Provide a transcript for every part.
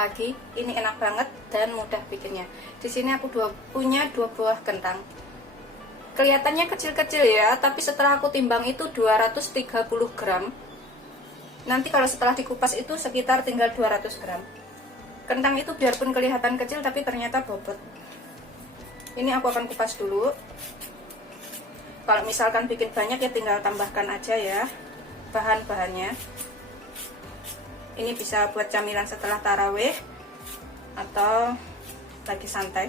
lagi. Ini enak banget dan mudah bikinnya. Di sini aku punya 2 buah kentang. Kelihatannya kecil-kecil ya, tapi setelah aku timbang itu 230 gram. Nanti kalau setelah dikupas itu sekitar tinggal 200 gram. Kentang itu biarpun kelihatan kecil tapi ternyata bobot. Ini aku akan kupas dulu. Kalau misalkan bikin banyak ya tinggal tambahkan aja ya bahan-bahannya. Ini bisa buat camilan setelah tarawih atau lagi santai.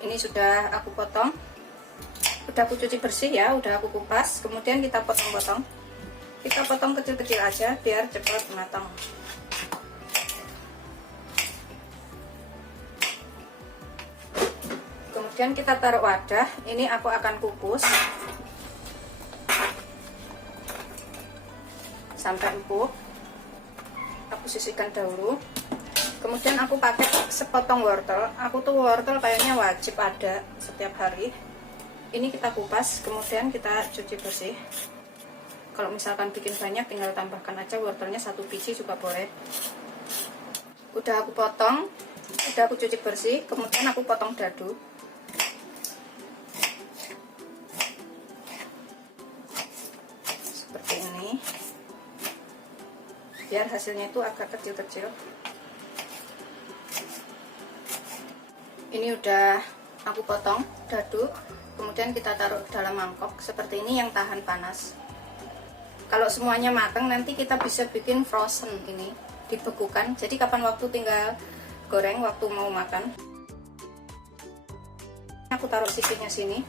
Ini sudah aku potong, udah aku cuci bersih ya, udah aku kupas. Kemudian kita potong-potong. Kita potong kecil-kecil aja biar cepat matang. Kemudian kita taruh wadah. Ini aku akan kukus sampai empuk. Aku sisihkan dahulu. Kemudian aku pakai sepotong wortel. Aku tuh wortel kayaknya wajib ada setiap hari. Ini kita kupas, kemudian kita cuci bersih. Kalau misalkan bikin banyak tinggal tambahkan aja wortelnya 1 biji juga boleh. Udah aku potong, udah aku cuci bersih. Kemudian aku potong dadu. Seperti ini, biar hasilnya itu agak kecil-kecil. Ini udah aku potong dadu, kemudian kita taruh dalam mangkok seperti ini yang tahan panas. Kalau semuanya matang nanti kita bisa bikin frozen, ini dibekukan, jadi kapan waktu tinggal goreng waktu mau makan. Aku taruh sisinya sini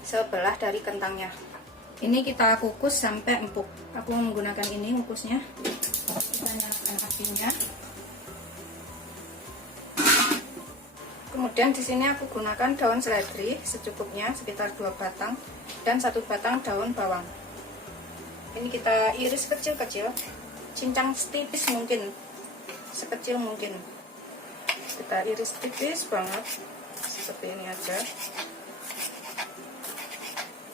sebelah dari kentangnya. Ini kita kukus sampai empuk. Aku menggunakan ini ngukusnya. Kita nyalakan apinya. Kemudian di sini aku gunakan daun seledri secukupnya, sekitar 2 batang, dan 1 batang daun bawang. Ini kita iris kecil-kecil, cincang tipis mungkin, sekecil mungkin. Kita iris tipis banget, seperti ini aja.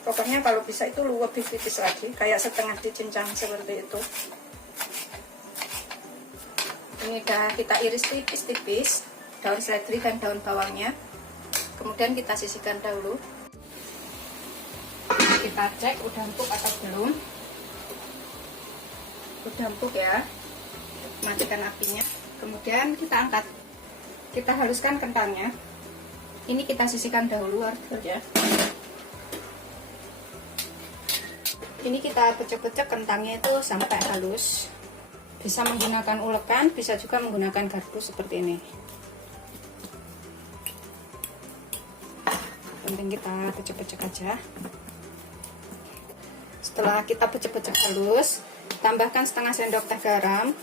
Pokoknya kalau bisa itu lebih tipis lagi, kayak setengah dicincang seperti itu. Ini udah kita iris tipis-tipis daun seledri dan daun bawangnya. Kemudian kita sisihkan dahulu. Kita cek udah empuk atau belum. Udah empuk ya, matikan apinya. Kemudian kita angkat, kita haluskan kentangnya. Ini kita sisihkan dahulu ya. Ini kita pecek-pecek kentangnya itu sampai halus. Bisa menggunakan ulekan, bisa juga menggunakan garpu seperti ini. Penting kita pecek-pecek aja. Setelah kita pecek-pecek halus, tambahkan setengah sendok teh garam.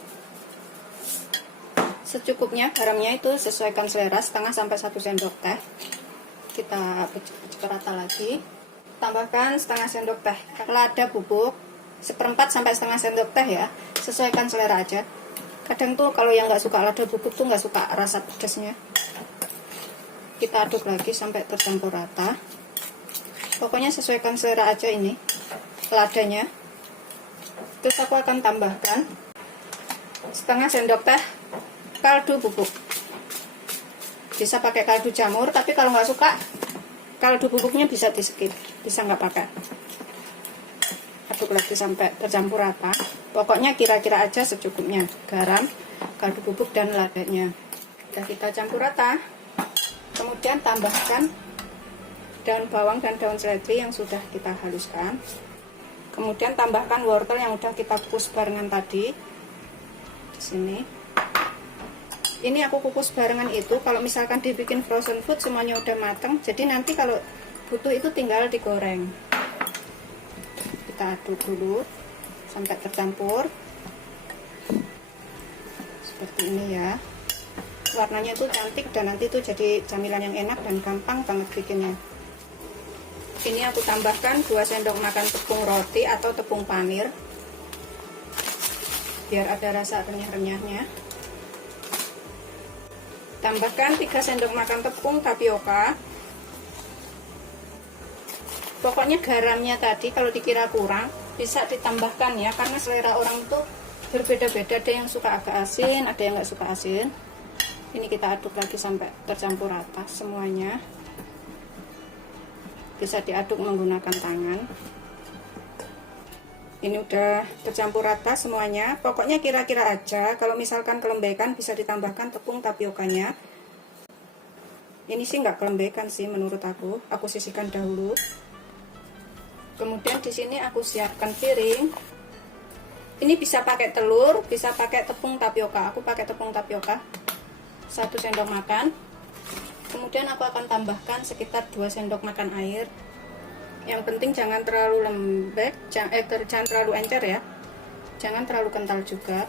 Secukupnya, garamnya itu sesuaikan selera, setengah sampai 1 sendok teh. Kita pecek-pecek rata lagi. Tambahkan setengah sendok teh lada bubuk, 1/4 sampai setengah sendok teh ya, sesuaikan selera aja. Kadang tuh kalau yang nggak suka lada bubuk tuh nggak suka rasa pedasnya. Kita aduk lagi sampai tercampur rata. Pokoknya sesuaikan selera aja ini ladanya. Terus aku akan tambahkan setengah sendok teh kaldu bubuk. Bisa pakai kaldu jamur, tapi kalau nggak suka kaldu bubuknya bisa di skip, bisa nggak pakai. Aduk lagi sampai tercampur rata. Pokoknya kira-kira aja secukupnya garam, kaldu bubuk dan ladanya. Sudah kita campur rata. Kemudian tambahkan daun bawang dan daun seledri yang sudah kita haluskan. Kemudian tambahkan wortel yang sudah kita kukus barengan tadi. Di sini. Ini aku kukus barengan itu. Kalau misalkan dibikin frozen food semuanya udah matang, jadi nanti kalau butuh itu tinggal digoreng. Kita aduk dulu sampai tercampur. Seperti ini ya. Warnanya itu cantik dan nanti itu jadi camilan yang enak dan gampang banget bikinnya. Ini aku tambahkan 2 sendok makan tepung roti atau tepung panir, biar ada rasa renyah-renyahnya. Tambahkan 3 sendok makan tepung tapioka. Pokoknya garamnya tadi kalau dikira kurang bisa ditambahkan ya, karena selera orang itu berbeda-beda. Ada yang suka agak asin, ada yang nggak suka asin. Ini kita aduk lagi sampai tercampur rata semuanya. Bisa diaduk menggunakan tangan. Ini udah tercampur rata semuanya. Pokoknya kira-kira aja. Kalau misalkan kelembekan bisa ditambahkan tepung tapiokanya. Ini sih nggak kelembekan sih menurut aku. Aku sisihkan dahulu. Kemudian di sini aku siapkan piring. Ini bisa pakai telur, bisa pakai tepung tapioka. Aku pakai tepung tapioka. 1 sendok makan. Kemudian aku akan tambahkan sekitar 2 sendok makan air. Yang penting jangan terlalu lembek, jangan terlalu encer ya. Jangan terlalu kental juga.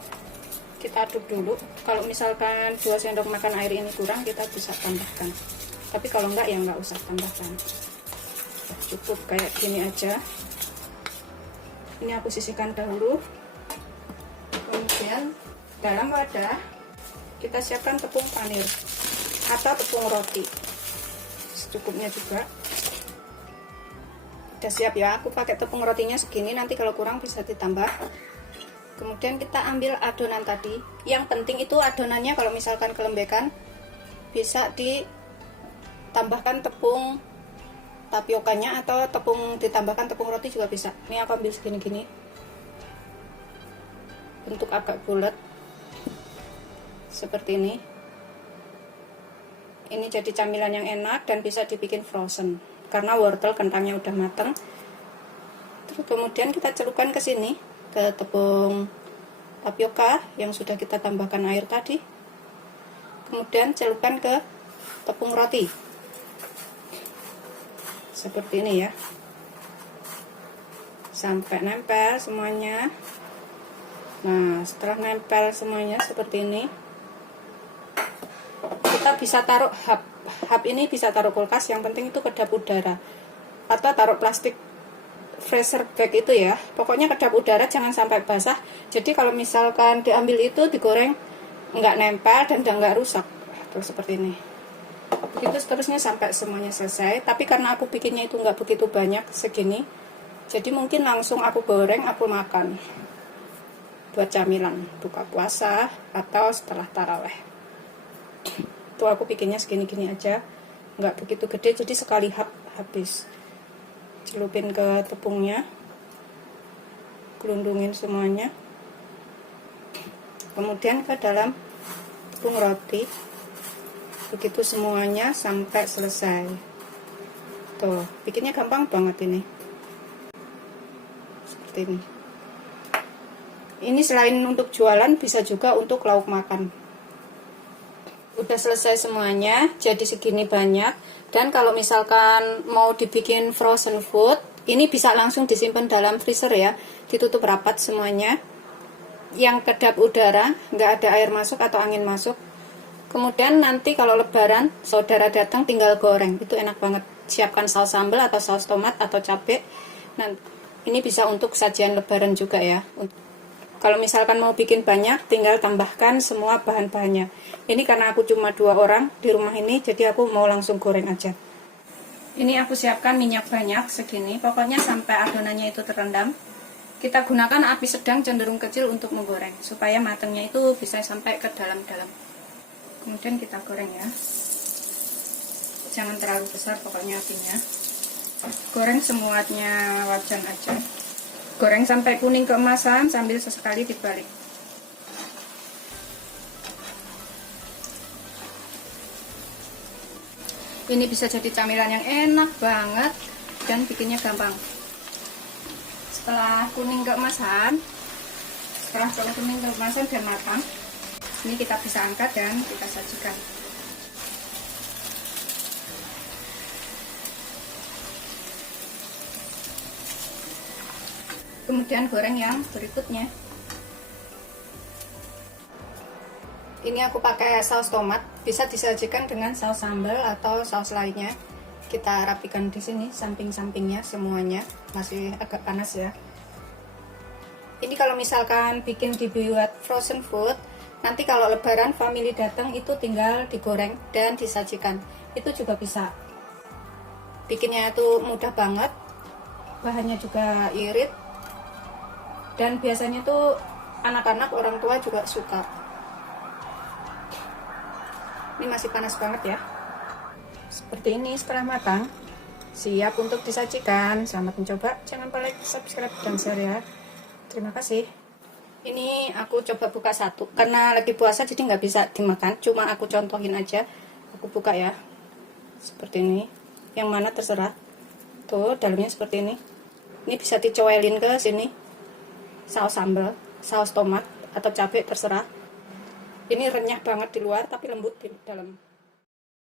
Kita aduk dulu. Kalau misalkan 2 sendok makan air ini kurang, kita bisa tambahkan. Tapi kalau enggak ya enggak usah tambahkan. Cukup kayak gini aja. Ini aku sisihkan dahulu. Kemudian dalam wadah kita siapkan tepung panir atau tepung roti secukupnya juga. Udah siap ya, aku pakai tepung rotinya segini, nanti kalau kurang bisa ditambah. Kemudian kita ambil adonan tadi. Yang penting itu adonannya kalau misalkan kelembekan bisa ditambahkan tepung tapiokanya atau ditambahkan tepung roti juga bisa. Ini aku ambil segini-gini, bentuk agak bulat seperti ini. Ini jadi camilan yang enak dan bisa dibikin frozen karena wortel kentangnya udah mateng. Terus kemudian kita celupkan ke sini, ke tepung tapioka yang sudah kita tambahkan air tadi. Kemudian celupkan ke tepung roti seperti ini ya, sampai nempel semuanya. Nah, setelah nempel semuanya seperti ini, kita bisa taruh hap ini bisa taruh kulkas, yang penting itu kedap udara, atau taruh plastik freezer bag itu ya, pokoknya kedap udara, jangan sampai basah. Jadi kalau misalkan diambil itu digoreng nggak nempel dan nggak rusak. Terus seperti ini, begitu seterusnya sampai semuanya selesai. Tapi karena aku bikinnya itu nggak begitu banyak segini, jadi mungkin langsung aku goreng, aku makan buat camilan buka puasa atau setelah taraweh. Tuh aku bikinnya segini-gini aja, nggak begitu gede, jadi sekali habis. Celupin ke tepungnya, gelundungin semuanya, kemudian ke dalam tepung roti, begitu semuanya sampai selesai. Tuh, bikinnya gampang banget ini, seperti ini. Ini selain untuk jualan, bisa juga untuk lauk makan. Udah selesai semuanya, jadi segini banyak. Dan kalau misalkan mau dibikin frozen food, ini bisa langsung disimpan dalam freezer ya, ditutup rapat semuanya. Yang kedap udara, nggak ada air masuk atau angin masuk. Kemudian nanti kalau lebaran, saudara datang tinggal goreng, itu enak banget. Siapkan saus sambal atau saus tomat atau cabai. Nah, ini bisa untuk sajian lebaran juga ya. Kalau misalkan mau bikin banyak, tinggal tambahkan semua bahan-bahannya. Ini karena aku cuma 2 orang di rumah ini, jadi aku mau langsung goreng aja. Ini aku siapkan minyak banyak segini, pokoknya sampai adonannya itu terendam. Kita gunakan api sedang cenderung kecil untuk menggoreng, supaya matangnya itu bisa sampai ke dalam-dalam. Kemudian kita goreng ya. Jangan terlalu besar pokoknya apinya. Goreng semuanya wajan aja. Goreng sampai kuning keemasan sambil sesekali dibalik. Ini bisa jadi camilan yang enak banget dan bikinnya gampang. Setelah kuning keemasan dan matang, ini kita bisa angkat dan kita sajikan. Kemudian goreng yang berikutnya. Ini aku pakai saus tomat, bisa disajikan dengan saus sambal atau saus lainnya. Kita rapikan di sini samping-sampingnya semuanya, masih agak panas ya. Ini kalau misalkan bikin dibuat frozen food, nanti kalau lebaran family datang itu tinggal digoreng dan disajikan. Itu juga bisa. Bikinnya itu mudah banget, bahannya juga irit. Dan biasanya tuh anak-anak, orang tua juga suka. Ini masih panas banget ya. Seperti ini setelah matang, siap untuk disajikan. Selamat mencoba. Jangan lupa like, subscribe, dan share ya. Terima kasih. Ini aku coba buka satu. Karena lagi puasa jadi nggak bisa dimakan. Cuma aku contohin aja. Aku buka ya. Seperti ini. Yang mana terserah. Tuh, dalamnya seperti ini. Ini bisa dicoelin ke sini. Saus sambal, saus tomat, atau cabai terserah. Ini renyah banget di luar tapi lembut di dalam.